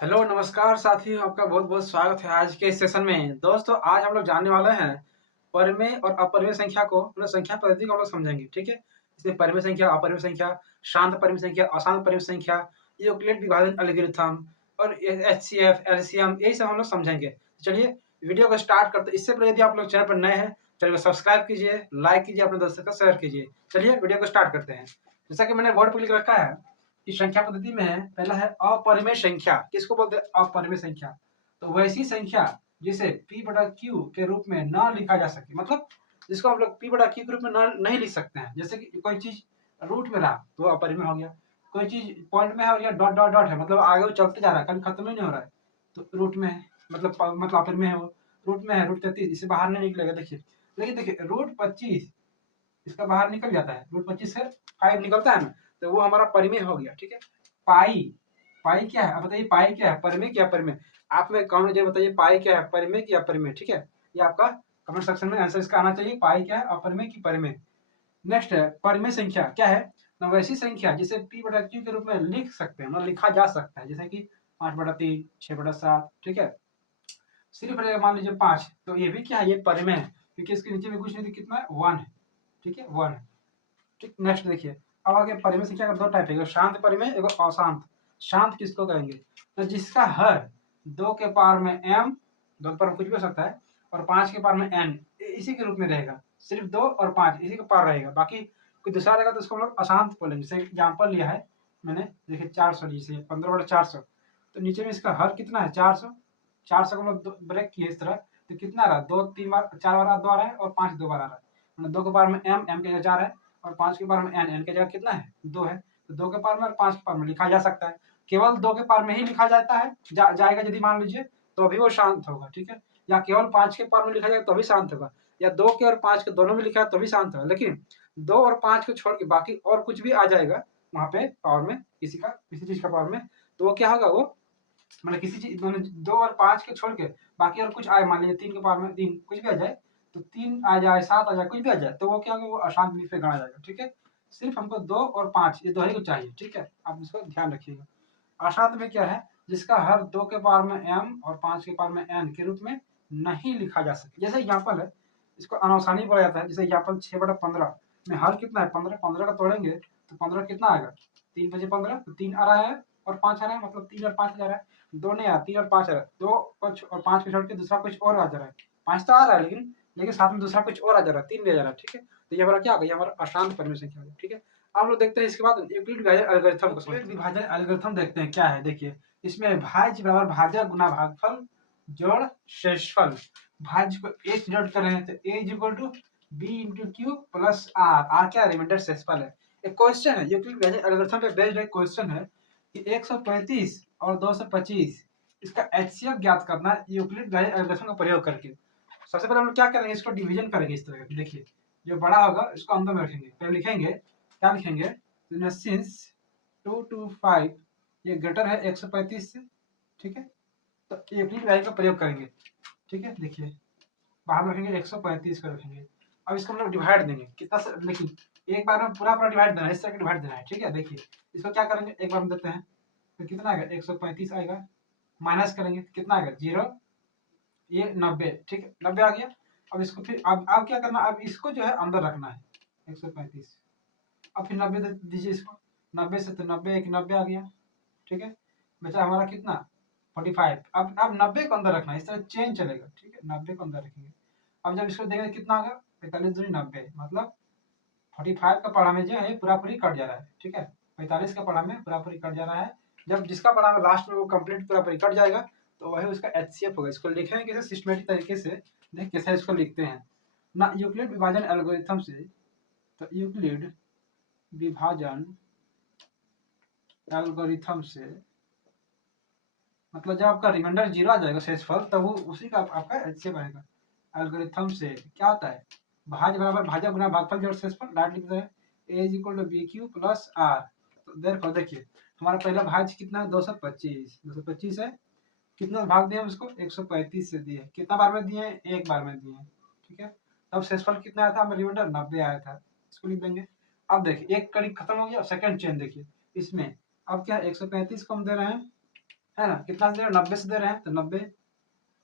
Hello नमस्कार साथियों, आपका बहुत बहुत स्वागत है आज के इस सेशन में। दोस्तों, आज हम लोग जानने वाले हैं परिमेय और अपरिमेय संख्या को, मतलब संख्या पद्धति को हम लोग समझेंगे। ठीक है, इसमें परिमेय संख्या, अपरिमेय संख्या, शांत परिमेय संख्या, अशांत परिमेय संख्या, यूक्लिड विभाजन एल्गोरिथम और एचसीएफ, एलसीएम, यही सब हम लोग समझेंगे। चलिए वीडियो को स्टार्ट करते। इससे पहले यदि आप लोग चैनल पर नए हैं, चैनल को सब्सक्राइब कीजिए, लाइक कीजिए, अपने दोस्तों को शेयर कीजिए। चलिए वीडियो को स्टार्ट करते हैं। जैसा कि मैंने बोर्ड पर लिख रखा है कि संख्या पद्धति में है, पहला है अपरिमेय संख्या। किसको बोलते हैं? अपरिमेय संख्या। तो वैसी संख्या जिसे p बटा q के रूप में न लिखा जा सके, मतलब जिसको हम लोग p बटा q के रूप में नहीं लिख सकते हैं। जैसे कि कोई चीज रूट में रहा तो अपरिमेय हो गया, कोई चीज पॉइंट में है और डॉट डॉट डॉट है, मतलब आगे वो चलते जा रहा है, कभी खत्म ही नहीं हो रहा है, तो रूट में है, मतलब अपरिमेय है। वो रूट में है, रूट 33, इसे बाहर नहीं निकलेगा। देखिए, लेकिन देखिए रूट 25 इसका बाहर निकल जाता है, रूट 25 से 5 निकलता है ना, तो वो हमारा परिमेय हो गया। ठीक है, पाई, पाई क्या है? अब बताइए, पाई क्या है? परिमेय क्या परिमेय? आप में कमेंट में बताइए, पाई क्या है? परिमेय की अपरिमेय? ठीक है, ये आपका कमेंट सेक्शन में आंसर इसका आना चाहिए। पाई क्या है? अपरिमेय की परिमेय? नेक्स्ट है परिमेय संख्या। क्या है? ना वैसी संख्या जिसे p बटा q के रूप में लिख सकते हैं, मतलब लिखा जा सकता है, जैसे कि 5/3, 6/7। ठीक है, सिर्फ रहेगा मान लीजिए 5, तो ये भी क्या है? ये परिमेय है, क्योंकि इसके नीचे में कुछ नहीं, कितना है? 1 है। ठीक है, 1 है। ठीक, नेक्स्ट देखिए, अब आगे परिमेय संख्या का दो टाइप है, संख्या परिमेय, एक अशांत। शांत किसको कहेंगे? तो जिसका हर 2 के पावर में m, 2 के पावर में कुछ भी हो सकता है, और 5 के पावर में n, इसी के रूप में रहेगा। सिर्फ 2 और 5 इसी के पावर रहेगा, बाकी कोई दूसरा रहेगा तो उसको हम लोग अशांत बोलेंगे। जैसे एग्जाम्पल लिया है मैंने, देखिए 400, जैसे 15/400, तो नीचे में इसका हर कितना है? 400। 400 को हम लोग ब्रेक किए इस तरह, तो कितना रहा? 2 3 बार, 4 बार 2 आ रहा है, और 5 2 बार आ रहा है, मतलब 2 के पावर में m के जगह 4 है, और 5 के पावर में n की जगह कितना है? 2 है। तो 2 के पावर में और 5 के पावर में लिखा जा सकता है। केवल 2 के पावर में ही लिखा जाता है, जाएगा यदि मान लीजिए, तो अभी वो शांत होगा। ठीक है, या केवल 5 के पावर में लिखा जाएगा तो भी शांत होगा, या 2 के और 5 के दोनों में लिखा है तो भी शांत होगा। लेकिन 2 और 5 को छोड़ के बाकी और कुछ भी आ जाएगा वहां पे पावर में, किसी चीज का पावर में, तो वो क्या होगा? वो मतलब किसी चीज, मतलब 2 और 5 के छोड़ के बाकी और कुछ आए, मान लीजिए 3 के पावर में 3 कुछ भी आ जाए, तो 3 आ जाए, 7 आ जाए, कुछ भी आ जाए, तो वो क्या होगा? वो अशांत लिपि पे गणा जाएगा। ठीक है, सिर्फ हमको 2 और 5 ये दो ही को चाहिए। ठीक है, आप इसको ध्यान रखिएगा। अशांत में क्या है? जिसका हर 2 के पावर में m और 5 के पावर में n के रूप में नहीं लिखा जा सके। जैसे एग्जाम्पल है, इसको अनावसानी बोला जाता है। जैसे एग्जाम्पल 6/15 में हर कितना है? 15। 15 का तोड़ेंगे तो 15 कितना आएगा? 3 बजे 15, तो 3 आ रहा है और 5 आ रहा है, मतलब 3 और 5 आ रहा है। 2 नहीं आया, 3 और 5 आ रहा है, 2 कुछ और 5 को छोड़ के दूसरा कुछ और आ जा रहा है। 5 तो आ रहा है, लेकिन साथ में दूसरा कुछ और आ जा रहा है, 3 भी आ जा रहा है। ठीक है, तो ये हमारा क्या आ गया? हमारा अशांत परिमेय संख्या हो गया। ठीक है, आप लोग देखते हैं इसके बाद यूक्लिड विभाजन एल्गोरिथम को। यूक्लिड विभाजन एल्गोरिथम देखते हैं क्या है। देखिए, इसमें भाज्य बराबर भाजक गुना भागफल जोड़ शेषफल। भाज्य को a से डिनोट कर रहे हैं, तो a is equal to b into q plus r। r क्या? रिमाइंडर शेषफल है। एक क्वेश्चन है, यूक्लिड विभाजन एल्गोरिथम पे बेस्ड एक क्वेश्चन है कि 135 और 225 इसका एचसीएफ ज्ञात करना है यूक्लिड विभाजन एल्गोरिथम का प्रयोग करके। सबसे पहले हम लोग क्या करेंगे? इसको डिवीजन करेंगे इस तरह का। देखिए, जो बड़ा होगा इसको अंदर में रखेंगे, पहले लिखेंगे, क्या लिखेंगे? सिंस 2 to 5 ये ग्रेटर है 135 से। ठीक है, तो यूक्लिड विभाजन का प्रयोग करेंगे। ठीक है, देखिए बाहर में रखेंगे, 135 का रखेंगे। अब इसको हम लोग डिवाइड देंगे, कितना से? देखिए, एक बार में पूरा पूरा डिवाइड देना है, इस तरह का डिवाइड देना है। ठीक है, देखिए इसको क्या करेंगे, एक बार में देते हैं, तो कितना आएगा? 135 आएगा, माइनस करेंगे तो कितना आएगा? 0, ये 90। ठीक है, 90 आ गया। अब इसको फिर अब क्या करना? अब इसको जो है अंदर रखना है, 135। अब फिर 90 दे दीजिए इसको, 90 से तो 90 एक 90 आ गया। ठीक है, बचा हमारा कितना? 45। अब 90 को अंदर रखना है, इस तरह चेंज चलेगा। ठीक है, 90 को अंदर रखेंगे। अब जब इसको देंगे कितना होगा? 45 दूनी 90, मतलब 45 का पढ़ा में जो है पूरा पूरी कट जा रहा है। ठीक है, 45 का पढ़ा में पूरा पूरी कट जा रहा है। जब जिसका पढ़ा में लास्ट में वो कंप्लीट पूरा पूरी कट जाएगा, तो वही उसका एचसीएफ होगा। इसको लिखेंगे कैसे? सिस्टमेटिक तरीके से। देख कैसे इसको लिखते हैं ना, यूक्लिड विभाजन एल्गोरिथम से। तो यूक्लिड विभाजन एल्गोरिथम से मतलब जब आपका रिमाइंडर 0 आ जाएगा शेषफल, तब वो उसी का आपका एचसीएफ आएगा। एल्गोरिथम से क्या होता है? भाज्य बराबर भाजक गुना भागफल जोड़ शेषफल। डायरेक्ट लिख दे, a is equal to b q plus r. तो देखो, देखिए हमारा पहला भाज्य कितना है? 225। 225 है, कितना भाग दिया हम इसको? 135 से दिए। कितना बार में दिए? एक बार में दिए। ठीक है, तब शेषफल कितना आया था? हमें रिमाइंडर 90 आया था, इसको लिख देंगे। अब देखिए, एक कड़ी खत्म हो गया, सेकंड चेन देखिए इसमें। अब क्या है? 135 को हम दे रहे हैं है ना। कितना दे रहे हैं, 90 से दे रहे हैं, तो 90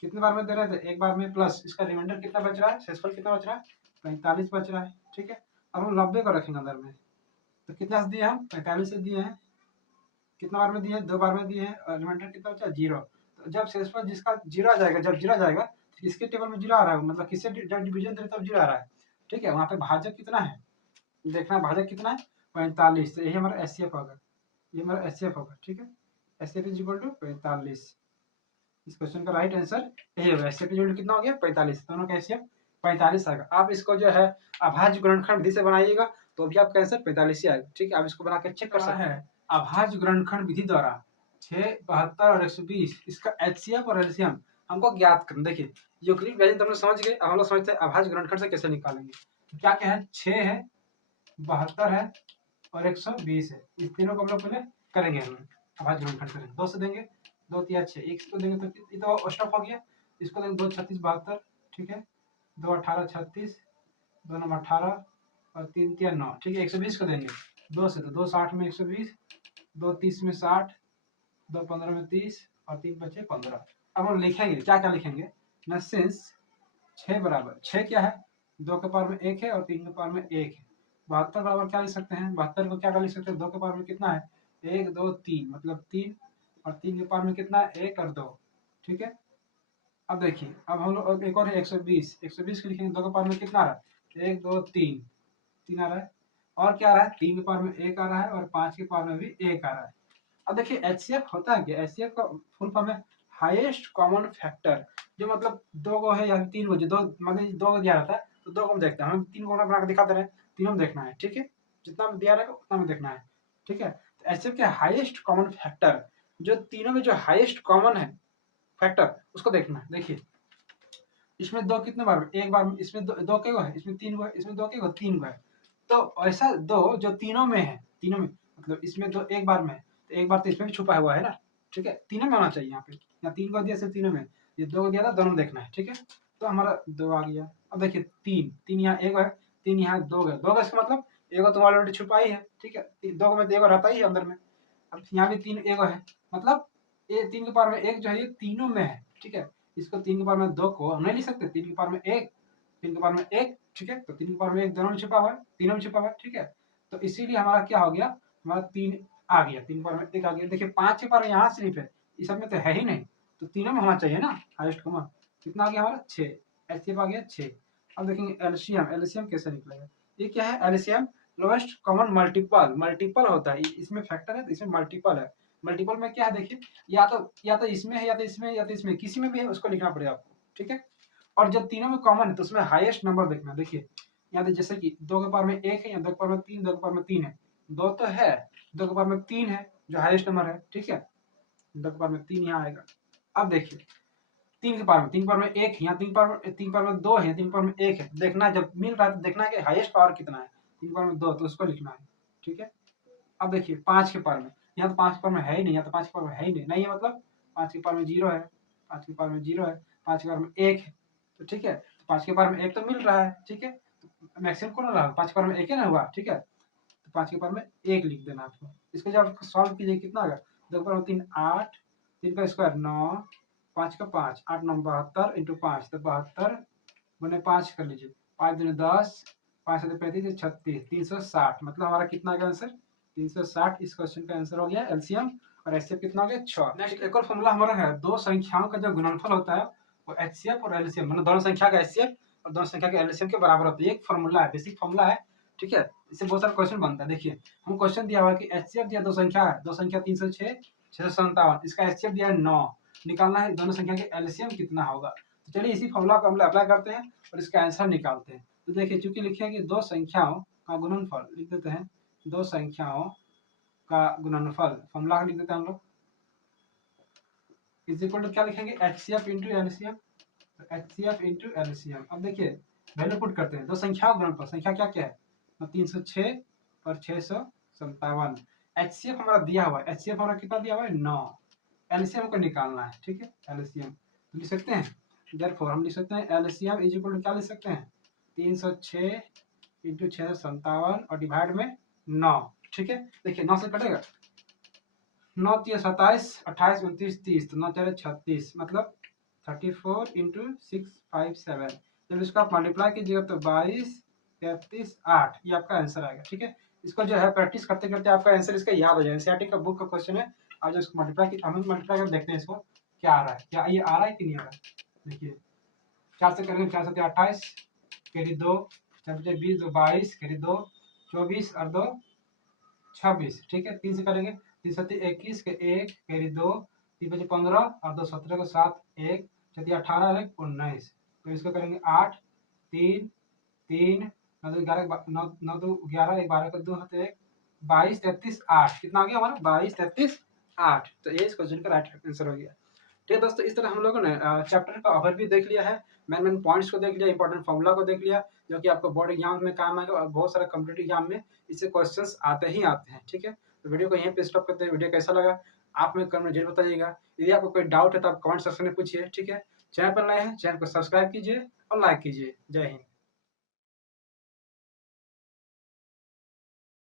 कितने बार में दे रहे थे, एक बार में, प्लस इसका रिमाइंडर कितना बच रहा है, शेषफल कितना बच रहा है, 45 बच रहा है। ठीक है, अब हम 90 को रखेंगे अंदर में, तो कितना से दिए हम, 45 से दिए हैं, कितना बार में दिए हैं, 2 बार में दिए हैं, और रिमाइंडर कितना बचा, 0। तो जब शेषफल जिसका 0 आ जाएगा, जब 0 आ जाएगा तो किसके टेबल में 0 आ रहा है, मतलब किससे जब डिवीजन दे तब 0 आ रहा है। ठीक है, वहाँ पे भाजक कितना है, देखना भाजक कितना है, 45। तो यही हमारा एचसीएफ होगा, ये हमारा एचसीएफ होगा। ठीक है, एचसीएफ इज इक्वल टू 45। इस क्वेश्चन का राइट आंसर यही होगा। एचसीएफ इज इक्वल टू कितना हो गया, 45। दोनों का एचसीएफ 45 आएगा। आप इसको जो है अभाज्य गुणनखंड विधि से बनाइएगा तो भी आपका आंसर 45 ही आएगा। ठीक है, आप इसको बना के चेक कर सकते हैं। अभाज्य गुणनखंड विधि द्वारा 6, 72 और 120 इसका एचसीएफ और एलसीएम हमको ज्ञात करना। देखिए यूक्लिड वैल्यू तो हम लोग समझ गए, अब हम लोग समझते हैं अभाज्य गुणनखंड से कैसे निकालेंगे। तो क्या क्या है, 6 है, 72 है और 120 है, इस तीनों को हम लोग पहले करेंगे, हम अभाज्य गुणनखंड करेंगे। 2 से देंगे, 2 तिया 6, 1 को देंगे तो ये तो स्टॉप हो गया, इसको देंगे 2 36 72। ठीक है, 2 18 36, 2 9 18 और 3 तिया 9। ठीक है, 120 को देंगे 2 से, तो 2 60 में 120, 2 30 में 60, 2 15 में 30 और 3 बचे 15। अब हम लिखेंगे, क्या क्या लिखेंगे ना, सिंस 6 बराबर 6 क्या है, 2 के पावर में 1 है और 3 के पावर में 1 है। 72 बराबर क्या लिख सकते हैं, 72 को क्या लिख सकते हैं, 2 के पावर में कितना है, 1 2 3, मतलब 3, और 3 के पावर में कितना है, 1 और 2। ठीक है, अब देखिए, अब हम लोग एक और है 120, 120 को लिखेंगे, 2 के पावर में कितना आ रहा है, 1 2 3, 3 आ रहा है, और क्या आ रहा है, 3 के पावर में 1 आ रहा है और 5 के पावर में भी 1 आ रहा है। अब देखिए एचसीएफ होता है क्या, एचसीएफ का फुल फॉर्म है हाईएस्ट कॉमन फैक्टर, जो मतलब 2 को है या 3 को, जो 2 मतलब 2 को दिया रहता है तो 2 को हम देखते हैं, हम 3 को बना के दिखाते रहे, तीनों में देखना है। ठीक है, जितना में दिया रहेगा उतना में देखना है। ठीक है, तो एचसीएफ के हाईएस्ट कॉमन फैक्टर, जो तीनों में जो हाईएस्ट कॉमन है फैक्टर, उसको देखना है। देखिए इसमें 2 कितने बार, एक बार में, इसमें 2 के है, इसमें 3 को है, इसमें 2 के है, 3 को है। तो ऐसा 2 जो तीनों में है, तीनों में मतलब इसमें 2 एक बार में है, तो एक बार तो इसमें भी छुपा हुआ है ना। ठीक है, तीनों में होना चाहिए यहाँ पे, या 3 को दिया सिर्फ तीनों में, ये 2 को दिया था, दोनों में देखना है। ठीक है, तो हमारा 2 आ गया। अब देखिए 3, 3 यहाँ 1 है, 3 यहाँ 2 है, 2 का इसका मतलब एगो तो ऑलरेडी छुपा ही है। ठीक है, 2 में तो एगो रहता ही है अंदर में। अब यहाँ भी 3 एगो है, मतलब ये 3 के पावर में 1 जो है ये तीनों में है। ठीक है, इसको 3 के पावर में 2 को हम नहीं लिख सकते, 3 के पावर में 1, 3 के पावर में 1। ठीक है, तो 3 के पावर में 1 दोनों में छिपा हुआ है, तीनों में छिपा हुआ है। ठीक है, तो इसीलिए हमारा क्या हो गया, हमारा 3 आ गया, 3 के पावर में 1 आ गया। देखिए 5 के पावर यहाँ सिर्फ है, इस सब में तो है ही नहीं, तो तीनों में होना चाहिए ना हाईएस्ट कॉमन। कितना आ गया हमारा, 6, एचसीएफ आ गया 6। अब देखेंगे एलसीएम, एलसीएम कैसे निकलेगा। ये क्या है, LCM lowest common multiple, multiple होता है, इसमें फैक्टर है, इसमें मल्टीपल है। मल्टीपल में क्या है, देखिए या तो इसमें है, या तो इसमें, या तो इसमें, किसी में भी है उसको लिखना पड़ेगा आपको। ठीक है, और जब तीनों में कॉमन है तो उसमें हाईएस्ट नंबर देखना। देखिए यहाँ जैसे कि 2 के पावर में 1 है, या 2 के पावर में 3, 2 के पावर में 3 है, 2 तो है, 2 के पावर में 3 है जो हाईएस्ट नंबर है। ठीक है, 2 के पावर में 3 यहाँ आएगा। अब देखिए 3 के पावर में, 3 के पावर में 1 है, यहाँ 3 पावर में 2 है, 3 पावर में 1 है, देखना जब मिल रहा है तो देखना है कि हाईएस्ट पावर कितना है, 3 पावर में 2, तो उसको लिखना है। ठीक है, अब देखिए 5 के पावर में, यहाँ तो 5 के पावर में है ही नहीं, यहाँ तो 5 के पावर में है ही नहीं, नहीं है मतलब 5 के पावर में 0 है, 5 के पावर में 0 है, 5 के पावर में 1 है। तो ठीक है, तो 5 के पावर में 1 तो मिल रहा है। ठीक है, तो मैक्सिमम कौन रहा, 5 के पावर में 1 है ना हुआ। ठीक है, तो 5 के पावर में 1 लिख देना आपको। इसको जब आप सॉल्व कीजिए कितना होगा, 2 के पावर में 3 8, 3 का स्क्वायर 9, 5 का 5, 8 9 72 इंटू 5, तो 72 गुने 5 कर लीजिए, 5 दूनी 10, 5 7 35 36, 360, मतलब हमारा कितना आ गया आंसर, 360। इस क्वेश्चन का आंसर हो गया एलसीएम, और एचसीएफ कितना हो गया 6। नेक्स्ट एक और फॉर्मूला हमारा है, दो संख्याओं का जो गुणनफल होता है वो एचसीएफ और एलसीएम, मतलब दोनों संख्या का एचसीएफ और दोनों संख्या के एलसीएम के बराबर होता है। एक फॉर्मूला है, बेसिक फॉर्मूला है। ठीक है, इससे बहुत सारा क्वेश्चन बनता है। देखिए हम क्वेश्चन दिया हुआ है कि एचसीएफ दिया, दो संख्या है, दो संख्या 306, 657, इसका एचसीएफ दिया है 9, निकालना है दोनों संख्या के एलसीएम कितना होगा। तो चलिए इसी फॉर्मूला को हम अप्लाई करते हैं और इसका आंसर निकालते हैं। तो देखिए चूंकि लिखे कि दो संख्याओं का गुणनफल, लिख देते हैं दो संख्याओं का गुणनफल, फॉर्मूला लिख देते हैं हम लोग, इज इक्वल टू क्या लिखेंगे, HCF into LCM, HCF into LCM. अब देखिए वैल्यू पुट करते हैं, दो संख्याओं का गुणनफल, संख्या क्या क्या है, 306 और 657। एचसीएफ हमारा दिया हुआ है, एचसीएफ हमारा कितना दिया हुआ है 9, एलसीएम को निकालना है। ठीक है, एलसीएम तो लिख सकते हैं, देयरफॉर हम लिख सकते हैं एलसीएम इज इक्वल टू क्या लिख सकते हैं, 306 इंटू 657 और डिवाइड में 9। ठीक है, देखिए 9 से कटेगा, 9 तिया 27, 28 29 30, तो 9 4 36, मतलब 34 इंटू 657। जब इसको आप मल्टीप्लाई कीजिएगा तो 22 33 8, ये आपका आंसर आएगा। ठीक है, इसको जो है प्रैक्टिस करते करते आपका आंसर इसका याद हो जाएगा। एनसीईआरटी का बुक का क्वेश्चन है। आप जो इसको मल्टीप्लाई हम मल्टीप्लाई कर देखते हैं इसको क्या आ रहा है, क्या ये आ रहा है कि नहीं आ रहा है। देखिए 4 से करेंगे, 4 7 28, कैरी 2, 4 5 20, 2 22, कैरी 2 24 और 2 26। ठीक है, 3 से करेंगे, 3 7 21 के 1 कैरी 2, 3 5 15 और 2 17 को 7 1 7 18 1 19। तो इसको करेंगे 8 3 3 9 2 11 9 9 2 11 1 12 का 2 हाथ 1 22 33 8, कितना आ गया हमारा 22 33 8। तो ये इस क्वेश्चन का राइट आंसर हो गया। ठीक है दोस्तों, इस तरह हम लोगों ने चैप्टर का ओवरव्यू देख लिया है, मेन पॉइंट्स को देख लिया, इंपॉर्टेंट फॉर्मूला को देख लिया, जो कि आपको बोर्ड एग्जाम में काम आएगा और बहुत सारे कॉम्पिटेटिव एग्जाम में इससे क्वेश्चंस आते ही आते हैं। ठीक है, तो वीडियो को यहीं पे स्टॉप करते हैं। वीडियो कैसा लगा आप में कमेंट जरूर बताइएगा। यदि आपको कोई डाउट है तो आप कमेंट सेक्शन में पूछिए। ठीक है, चैनल पर नए हैं, चैनल को सब्सक्राइब कीजिए और लाइक कीजिए। जय हिंद।